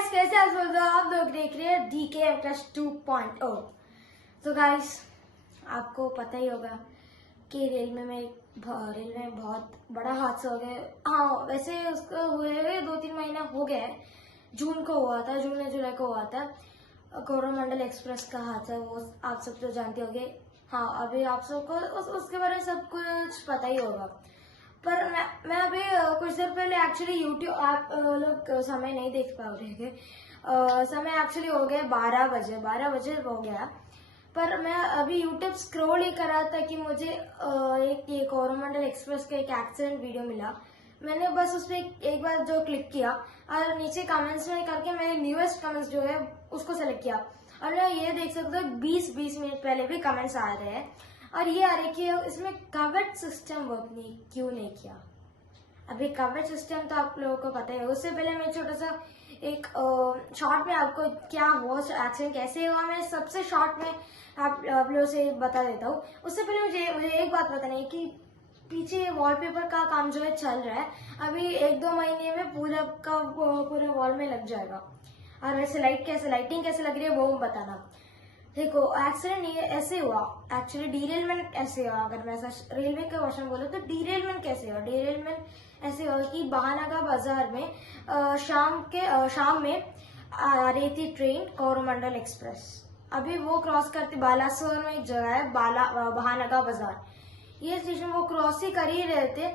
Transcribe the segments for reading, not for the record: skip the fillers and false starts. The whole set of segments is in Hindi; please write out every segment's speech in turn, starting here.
गाइस, कैसे आप लोग देख रहे हैं DK Crush 2.0। तो गाइस, आपको पता ही होगा कि रेलवे में बहुत बड़ा हादसा हो गया। हाँ, वैसे उसको हुए 2-3 महीना हो गया है। जून को हुआ था, जून या जुलाई को हुआ था कोरोमंडल एक्सप्रेस का हादसा। वो आप सब तो जानते होंगे। हाँ, अभी आप सबको उसके बारे में सब कुछ पता ही होगा। पर मैं अभी कुछ देर पहले एक्चुअली यूट्यूब आप लोग समय नहीं देख पा रहे थे। समय एक्चुअली हो गया 12 बजे हो गया। पर मैं अभी यूट्यूब स्क्रॉल ही कर रहा था कि मुझे एक कोरोमंडल एक्सप्रेस का एक एक्सीडेंट वीडियो मिला। मैंने बस उस पर एक बार जो क्लिक किया और नीचे कमेंट्स में करके मैंने न्यूएस्ट कमेंट्स जो है उसको सेलेक्ट किया और मैं ये देख सकता हूँ 20 मिनट पहले भी कमेंट्स आ रहे हैं और ये आ रहे कि इसमें कवर्ट सिस्टम वर्क क्यों नहीं किया। अभी कवर्ट सिस्टम तो आप लोगों को पता है। उससे पहले मैं छोटा सा एक शॉर्ट में आपको क्या हुआ, एक्सीडेंट कैसे हुआ, मैं सबसे शॉर्ट में आप लोगों से बता देता हूँ। उससे पहले मुझे एक बात बतानी है कि पीछे वॉलपेपर का काम जो है चल रहा है। अभी 1-2 महीने में पूरा वॉल में लग जाएगा। और वैसे लाइटिंग कैसे लग रही है वो बताना। देखो, एक्सीडेंट ये ऐसे हुआ, एक्चुअली डीरेलमेंट ऐसे हुआ। अगर मैं ऐसा रेलवे का क्वेश्चन बोलूं तो डीरेलमेंट कैसे हुआ। डीरेलमेंट ऐसे हुआ कि बहानगा बाजार में शाम में आ रही थी ट्रेन कोरोमंडल एक्सप्रेस। अभी वो क्रॉस करती बालासोर में एक जगह है बहानगा बाजार, ये स्टेशन वो क्रॉस ही कर ही रहे थे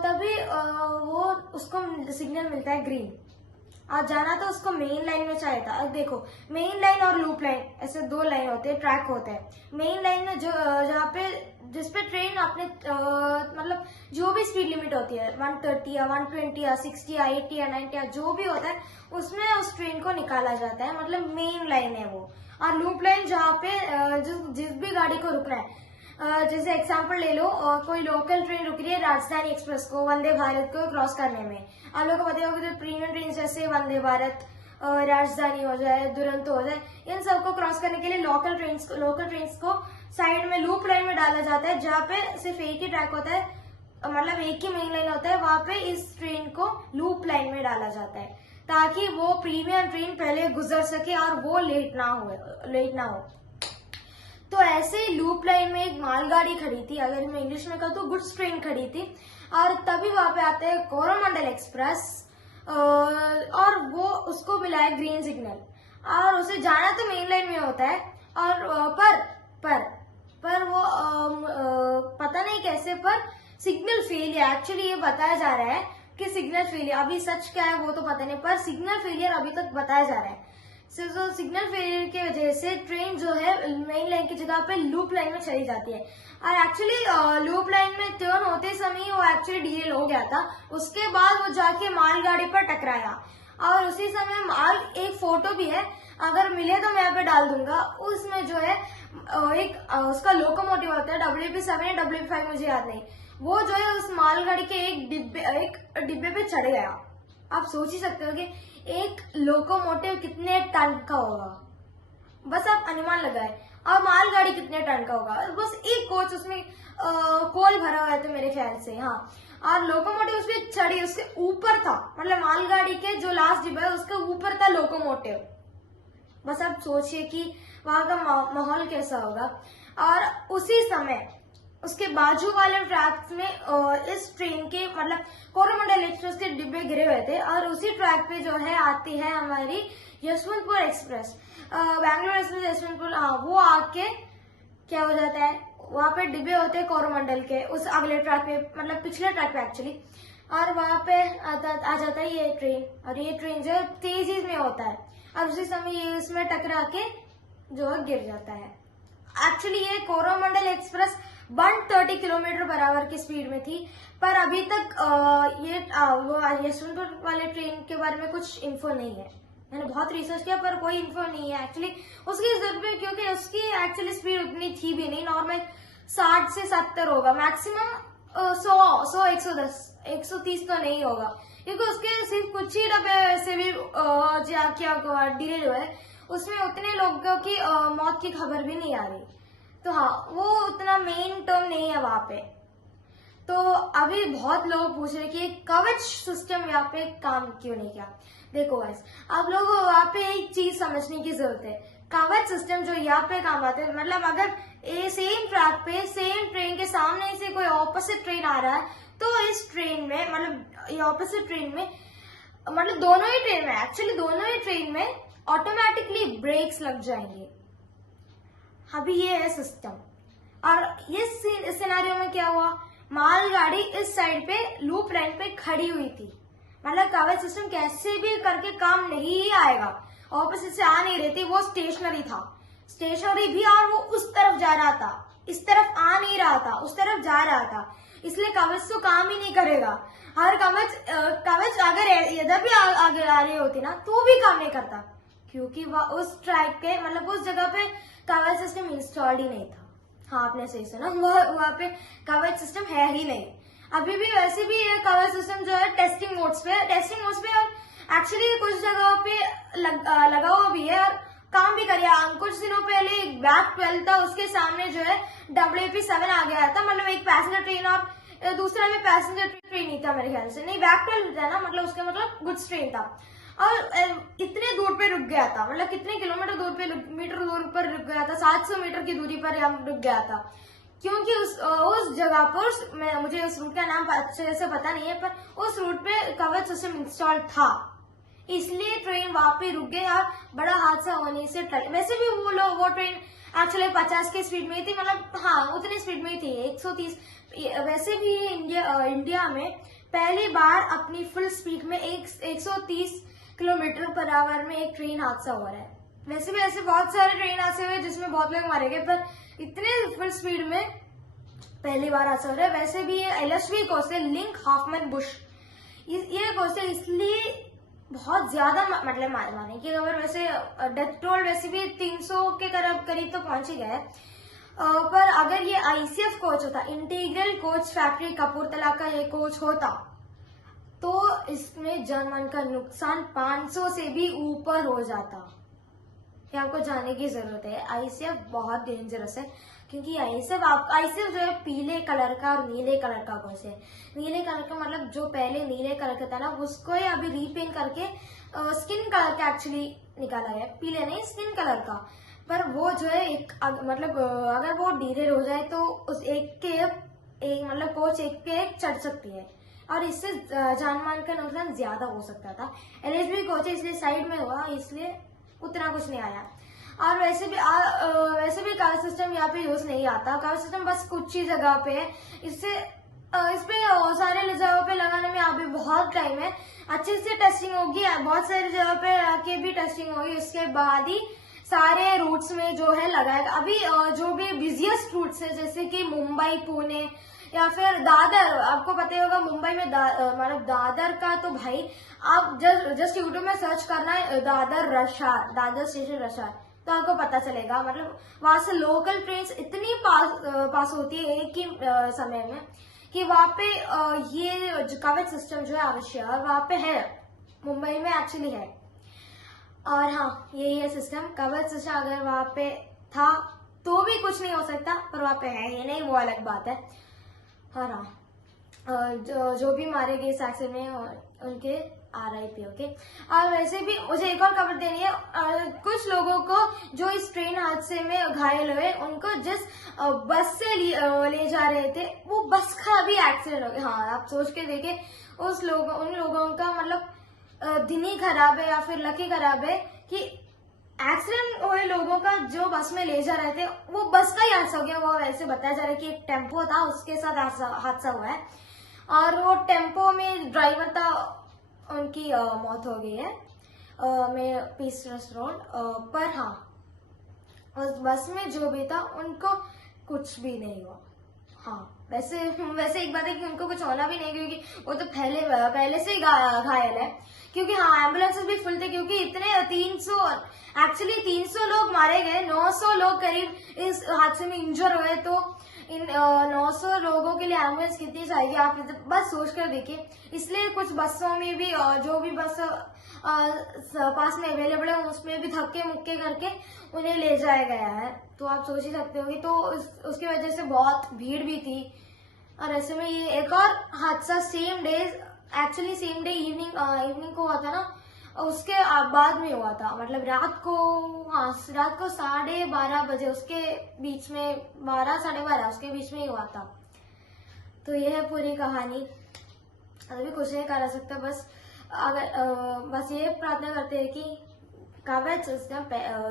तभी वो उसको सिग्नल मिलता है ग्रीन। आज जाना तो उसको मेन लाइन में चाहिए था। अब देखो, मेन लाइन और लूप लाइन ऐसे 2 लाइन होते हैं, ट्रैक होते हैं। मेन लाइन में जो जहाँ पे जिसपे ट्रेन अपने मतलब जो भी स्पीड लिमिट होती है 130 या 120 या 60 या 80 या 90 या जो भी होता है उसमें उस ट्रेन को निकाला जाता है, मतलब मेन लाइन है वो। और लूप लाइन जहाँ पे जिस भी गाड़ी को रुकना है, जैसे एग्जांपल ले लो, कोई लोकल ट्रेन रुक रही है राजधानी एक्सप्रेस को, वंदे भारत को क्रॉस करने में। आप लोगों को पता होगा जो प्रीमियम ट्रेन जैसे वंदे भारत, राजधानी हो जाए, दुरंतो हो जाए, इन सबको क्रॉस करने के लिए लोकल ट्रेन को साइड में लूप लाइन में डाला जाता है, जहाँ पे सिर्फ एक ही ट्रैक होता है, मतलब एक ही मेन लाइन होता है। वहां पे इस ट्रेन को लूप लाइन में डाला जाता है ताकि वो प्रीमियम ट्रेन पहले गुजर सके और वो लेट ना हो। तो ऐसे ही लूप लाइन में एक मालगाड़ी खड़ी थी, अगर मैं इंग्लिश में कहूँ तो गुड्स ट्रेन खड़ी थी। और तभी वहां पे आते हैं कोरोमंडल एक्सप्रेस और वो उसको मिला है ग्रीन सिग्नल और उसे जाना तो मेन लाइन में होता है। और पर वो पता नहीं कैसे पर सिग्नल फेलियर, एक्चुअली ये बताया जा रहा है कि सिग्नल फेलियर, अभी सच क्या है वो तो पता नहीं, पर सिग्नल फेलियर अभी तक बताया जा रहा है। सिग्नल फेलियर की वजह से ट्रेन जो है मेन लाइन की जगह पे लूप लाइन में चली जाती है। और एक्चुअली लूप लाइन में टर्न होते समय वो एक्चुअली डीरेल हो गया था। उसके बाद वो जाके मालगाड़ी पर टकराया और उसी समय माल, एक फोटो भी है, अगर मिले तो मैं यहाँ पे डाल दूंगा। उसमें जो है एक उसका लोकोमोटिव होता है WP7 या WP5 मुझे याद नहीं, वो जो है उस मालगाड़ी के एक डिब्बे पे चढ़ गया। आप सोच ही सकते हो कि एक लोकोमोटिव कितने टन का होगा, बस आप अनुमान लगाए। और मालगाड़ी कितने टन का होगा, बस एक कोच उसमें कोल भरा हुआ था मेरे ख्याल से। हाँ, और लोकोमोटिव उसमें चढ़ी, उसके ऊपर था, मतलब मालगाड़ी के जो लास्ट डिब्बा है उसके ऊपर था लोकोमोटिव। बस आप सोचिए कि वहां का माहौल कैसा होगा। और उसी समय उसके बाजू वाले ट्रैक में इस ट्रेन के मतलब कोरोमंडल एक्सप्रेस के डिब्बे गिरे हुए थे और उसी ट्रैक पे जो है आती है हमारी यशवंतपुर एक्सप्रेस, बैंगलोर एक्सप्रेस यशवंतपुर। वो आके क्या हो जाता है, वहां पे डिब्बे होते हैं कोरोमंडल के उस अगले ट्रैक पे, मतलब पिछले ट्रैक पे एक्चुअली। और वहां पे आ जाता है ये ट्रेन, और ये ट्रेन जो है तेजी में होता है और उसी समय ये इसमें टकरा के जो है गिर जाता है। एक्चुअली ये Coromandel express 130 kilometre per hour की स्पीड में थी, पर अभी तक ये वो यशवंतपुर वाले ट्रेन के बारे में कुछ इन्फो नहीं है। मैंने बहुत रिसर्च किया पर कोई इन्फो नहीं है एक्चुअली उसकी जरूरत, क्योंकि उसकी एक्चुअली स्पीड उतनी थी भी नहीं। नॉर्मल 60 से 70 होगा, मैक्सिमम 100, 110, 130 तो नहीं होगा, क्योंकि उसके सिर्फ कुछ ही डब्बे ऐसे भी क्या डिले हुए, उसमें उतने लोगों की मौत की खबर भी नहीं आ रही। तो हाँ, वो उतना मेन टर्म नहीं है वहां पे। तो अभी बहुत लोग पूछ रहे कि कवच सिस्टम यहाँ पे काम क्यों नहीं किया। देखो गाइस, आप लोगों को वहाँ पे एक चीज समझने की जरूरत है। कवच सिस्टम जो यहाँ पे काम आते हैं, मतलब अगर सेम ट्रैक पे सेम ट्रेन के सामने से कोई ऑपोजिट ट्रेन आ रहा है, तो इस ट्रेन में मतलब ये ऑपोजिट ट्रेन में मतलब दोनों ही ट्रेन में एक्चुअली दोनों ही ट्रेन में ऑटोमेटिकली ब्रेक्स लग जाएंगे। अभी ये है सिस्टम। और इस सिनेरियो में क्या हुआ, मालगाड़ी इस साइड पे लूप लाइन पे खड़ी हुई थी, मतलब कवच सिस्टम कैसे भी करके काम नहीं आएगा, ऑपोजिट से आ नहीं रही थी, वो स्टेशनरी था, स्टेशनरी भी, और वो उस तरफ जा रहा था, इस तरफ आ नहीं रहा था, उस तरफ जा रहा था, इसलिए कवच तो काम ही नहीं करेगा। हर कवच अगर इधर भी आगे आ रही होती ना तो भी काम नहीं करता, क्योंकि वह उस ट्रैक पे मतलब उस जगह पे कवच सिस्टम इंस्टॉल्ड ही नहीं था। हाँ, आपने सही सुना, वहाँ पे कवच सिस्टम है ही नहीं। अभी भी वैसे भी ये कवच सिस्टम जो है टेस्टिंग मोड्स पे और एक्चुअली कुछ जगहों पे लगा हुआ भी है और काम भी करिए। कुछ दिनों पहले एक बैक 12 था, उसके सामने जो है WP7 आ गया था, मतलब एक पैसेंजर ट्रेन और दूसरा में पैसेंजर ट्रेन ही था मेरे ख्याल से, नहीं बैक 12 था ना, मतलब उसका मतलब गुड्स ट्रेन था, और इतने दूर पे रुक गया था, मतलब कितने किलोमीटर दूर पे मीटर दूर पर रुक गया था, 700 मीटर की दूरी पर रुक गया था, क्योंकि उस जगह पर मुझे उस रूट का नाम अच्छे से पता नहीं है, पर उस रूट पे कवच सिस्टम इंस्टॉल था, इसलिए ट्रेन वहां पे रुक गई और बड़ा हादसा होने से टल। वैसे भी वो ट्रेन एक्चुअली 50 की स्पीड में ही थी, मतलब हाँ उतनी स्पीड में ही थी, 130। वैसे भी इंडिया में पहली बार अपनी फुल स्पीड में 130 किलोमीटर पर आवर में एक ट्रेन हादसा हो रहा है। वैसे भी ऐसे बहुत सारे ट्रेन हादसे हुए जिसमें बहुत लोग मारे गए, पर इतने फुल स्पीड में पहली बार हादसा हो रहा है। वैसे भी ये LHV कोच है, लिंक हॉफमैन बुश, ये कोच है, इसलिए बहुत ज्यादा मतलब मारने की खबर। वैसे डेथ टोल वैसे भी 300 के करीब तो पहुंच ही गया है, पर अगर ये ICF कोच होता, इंटीग्रल कोच फैक्ट्री कपूरथला का ये कोच होता, तो इसमें जान मान का नुकसान 500 से भी ऊपर हो जाता। ये आपको जानने की जरूरत है। ICF बहुत डेंजरस है, क्योंकि ICF जो है पीले कलर का और नीले कलर का कोच है। नीले कलर का मतलब जो पहले नीले कलर का था ना, उसको ही अभी रीपेंट करके स्किन कलर का एक्चुअली निकाला है, पीले नहीं स्किन कलर का। पर वो जो है मतलब अगर वो डीरेल हो जाए तो उस मतलब कोच एक पे एक चढ़ सकती है, और इससे जान मान का नुकसान ज्यादा हो सकता था। LHV कोच है इसलिए साइड में हुआ, इसलिए उतना कुछ नहीं आया। और वैसे भी कवच सिस्टम यहाँ पे यूज नहीं आता, कवच सिस्टम बस कुछ ही जगह पे है, इस पे सारे जगह पे लगाने में अभी बहुत टाइम है, अच्छे से टेस्टिंग होगी, बहुत सारी जगह पे आके भी टेस्टिंग होगी, उसके बाद ही सारे रूट्स में जो है लगाएगा। अभी जो भी बिजिएस्ट रूट्स है जैसे कि मुंबई, पुणे या फिर दादर, आपको पता ही होगा मुंबई में मतलब दादर का तो भाई आप जस्ट यूट्यूब में सर्च करना है दादर स्टेशन रशार, तो आपको पता चलेगा। मतलब वहां से लोकल ट्रेन इतनी पास होती है एक ही समय में कि वहां पे ये कवच सिस्टम जो है आवश्यक वहां पे है, मुंबई में एक्चुअली है। और हाँ, यही है सिस्टम, कवच सिस्टम अगर वहां पे था तो भी कुछ नहीं हो सकता, पर वहां पे है ये नहीं, वो अलग बात है। और हाँ, जो भी मारे गए इस एक्सीडेंट में उनके RIP, ओके। और वैसे भी मुझे एक और खबर देनी है, कुछ लोगों को जो इस ट्रेन हादसे में घायल हुए, उनको जिस बस से ले जा रहे थे, वो बस का भी एक्सीडेंट हो गया। हाँ, आप सोच के देखे, उन लोगों का मतलब दिन ही खराब है या फिर लकी खराब है कि एक्सीडेंट हुए लोगों का जो बस में ले जा रहे थे, वो बस का ही हादसा हो गया। वो वैसे बताया जा रहा है कि एक टेम्पो था, उसके साथ हादसा हुआ है, और वो टेम्पो में ड्राइवर था, उनकी मौत हो गई है में पीस रोड। पर हाँ, उस बस में जो भी था उनको कुछ भी नहीं हुआ। हाँ, वैसे एक बात है कि उनको कुछ होना भी नहीं, क्योंकि वो तो पहले से ही घायल है, क्योंकि हाँ एम्बुलेंसेस भी फुल थे, क्योंकि इतने 300 लोग मारे गए, 900 लोग करीब इस हादसे में इंजर हुए, तो इन 900 लोगों के लिए एम्बुलेंस कितनी चाहिए आप बस सोच कर देखिए। इसलिए कुछ बसों में भी जो भी बस पास में अवेलेबल है, उसमें भी धक्के मुक्के करके उन्हें ले जाया गया है, तो आप सोच ही सकते होंगे। तो उसकी वजह से बहुत भीड़ भी थी। और ऐसे में ये एक और हादसा सेम डे इवनिंग को हुआ था ना, और उसके बाद में हुआ था, मतलब रात को, हाँ रात को 12:30 बजे, उसके बीच में 12 साढ़े 12 उसके बीच में ही हुआ था। तो ये है पूरी कहानी। अभी कुछ नहीं करा सकता, बस अगर बस ये प्रार्थना करते हैं कि कवच सिस्टम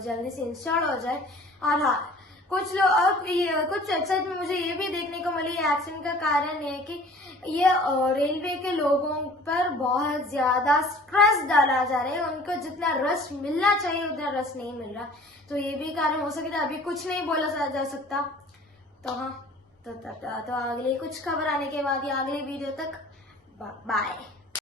जल्दी से इंस्टॉल हो जाए। और हाँ, कुछ लोग और कुछ वेबसाइट में मुझे ये भी देखने को मिली, एक्सीडेंट का कारण है कि ये रेलवे के लोगों पर बहुत ज्यादा स्ट्रेस डाला जा रहा है, उनको जितना रश मिलना चाहिए उतना रश नहीं मिल रहा। तो ये भी कारण हो सकता है, अभी कुछ नहीं बोला जा सकता। तो हाँ, तो अगली कुछ खबर आने के बाद या अगली वीडियो तक बाय।